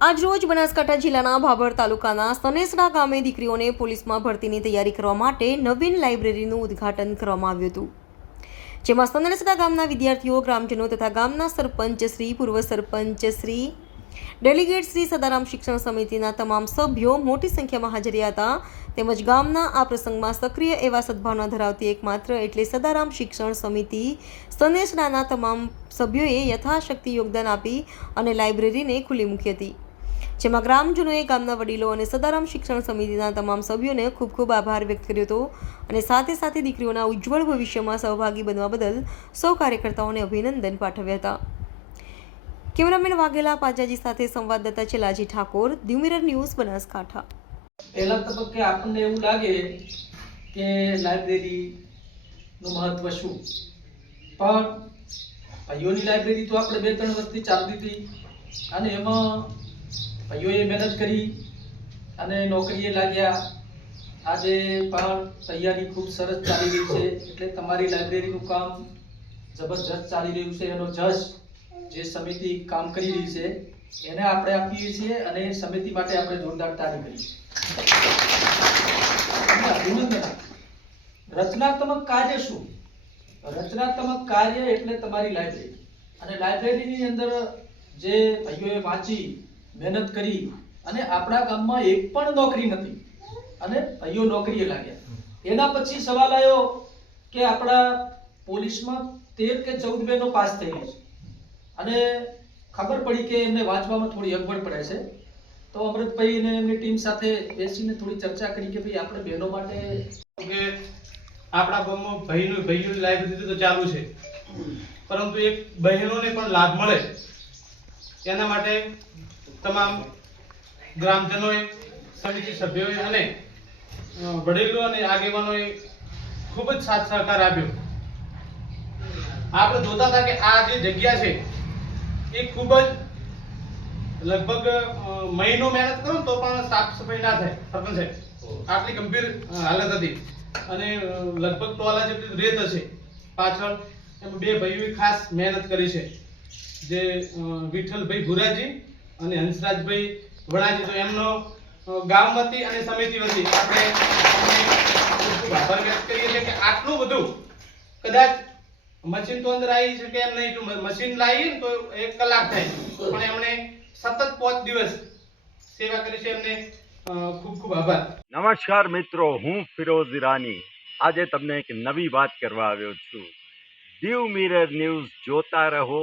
આજરોજ બનાસકાંઠા જિલ્લાના ભાભર તાલુકાના સનેસડા ગામે દીકરીઓને પોલીસમાં ભરતીની તૈયારી કરવા માટે નવીન લાઇબ્રેરીનું ઉદ્ઘાટન કરવામાં આવ્યું હતું. જેમાં સનેસડા ગામના વિદ્યાર્થીઓ, ગ્રામજનો તથા ગામના સરપંચ શ્રી, પૂર્વ સરપંચ શ્રી, ડેલિગેટ શ્રી સદારામ શિક્ષણ સમિતિના તમામ સભ્યો મોટી સંખ્યામાં હાજર હતા તેમજ ગામના આ પ્રસંગમાં સક્રિય એવા સદભાવના ધરાવતી એકમાત્ર એટલે સદારામ શિક્ષણ સમિતિ સનેસડાના તમામ સભ્યોએ યથાશક્તિ યોગદાન આપી અને લાઇબ્રેરીને ખુલ્લી મૂકી હતી. જેમાં ગ્રામજનોએ ગામના વડીલો અને સદારામ શિક્ષણ સમિતિના તમામ સભ્યોને ખૂબ ખૂબ આભાર વ્યક્ત કર્યો હતો અને સાથે સાથે દીકરીઓના ઉજ્જવળ ભવિષ્યમાં સહભાગી બનવા બદલ સૌ કાર્યકર્તાઓને અભિનંદન પાઠવ્યા હતા. કેમેરામેન વાઘેલા પાજાજી સાથે સંવાદદાતા છે Laji Thakor the mirror news, Banaskantha. પહેલા તબક્કે આપણને એવું લાગે કે લાઇબ્રેરીનું મહત્વ શું? પણ ભાઈઓની લાઇબ્રેરી તો આપણે બે ત્રણ વર્ષથી ચાલતી હતી અને એમાં ભાઈઓએ મહેનત કરી અને નોકરીએ લાગ્યા. આજે પણ તૈયારી ખૂબ સરસ ચાલી રહી છે. એટલે તમારી લાઇબ્રેરીનું કામ જબરજસ્ત ચાલી રહ્યું છે. એનો જજ જે સમિતિ કામ કરી રહી છે, એને આપણે આપીએ છીએ અને સમિતિ માટે આપણે જોરદાર તાળી કરી રચનાત્મક કાર્ય શું? રચનાત્મક કાર્ય એટલે તમારી લાઇબ્રેરી. અને લાઇબ્રેરીની અંદર જે ભાઈઓએ વાંચી મહેનત કરી અને આપણા ગામમાં એક પણ નોકરી નથી. અને ભાઈઓ નોકરીએ લાગ્યા. એના પછી સવાલ આવ્યો કે આપણા પોલીસમાં તેર કે ચૌદ બેનો પાસ થઈ છે. અને ખબર પડી કે એમને વાંચવામાં થોડી અગવડ પડે છે. તો અમૃતભાઈ એમની ટીમ સાથે બેસીને થોડી ચર્ચા કરી કે ભાઈ આપણે બહેનો માટે કે આપણા ગામમાં ભાઈનું ભાઈઓની લાઇબ્રેરી તો ચાલુ છે. પરંતુ એક બહેનોને પણ લાભ મળે. એના માટે તમામ ગ્રામજનોએ, સમિતિ સભ્યોએ અને વડીલો અને આગેવાનોએ ખૂબ જ સાથ સહકાર આપ્યો. આપણે જોતા હતા કે આ જે જગ્યા છે, એ ખૂબ જ લગભગ મહિનો મહેનત કરો તો પણ સાફ સફાઈ ના થાય, સરપંચ સાહેબ. આટલી ગંભીર હાલત હતી. અને લગભગ ટોલા જેટલી રેત હશે. પાછળ એમ બે ભાઈઓએ ખાસ મહેનત કરી છે. જે વિઠ્ઠલભાઈ ભુરાજી અને હંસરાજભાઈ વણાજી તો એમનો ગામ વતી અને સમિતિ વતી આપણે ખૂબ આભાર વ્યક્ત કરીએ છીએ કે આટલું બધું કદાચ મશીન તો અંદર આવી શકે એમ નહીં મશીન લાવીએ તો એક કલાક થાય. પણ એમણે સતત પાંચ દિવસ સેવા કરી છે એમને ખૂબ ખૂબ આભાર. નમસ્કાર મિત્રો, હું ફિરોઝ ઈરાની. આજે તમને એક નવી વાત કરવા આવ્યો છું. દીવ મિરર ન્યૂઝ જોતા રહો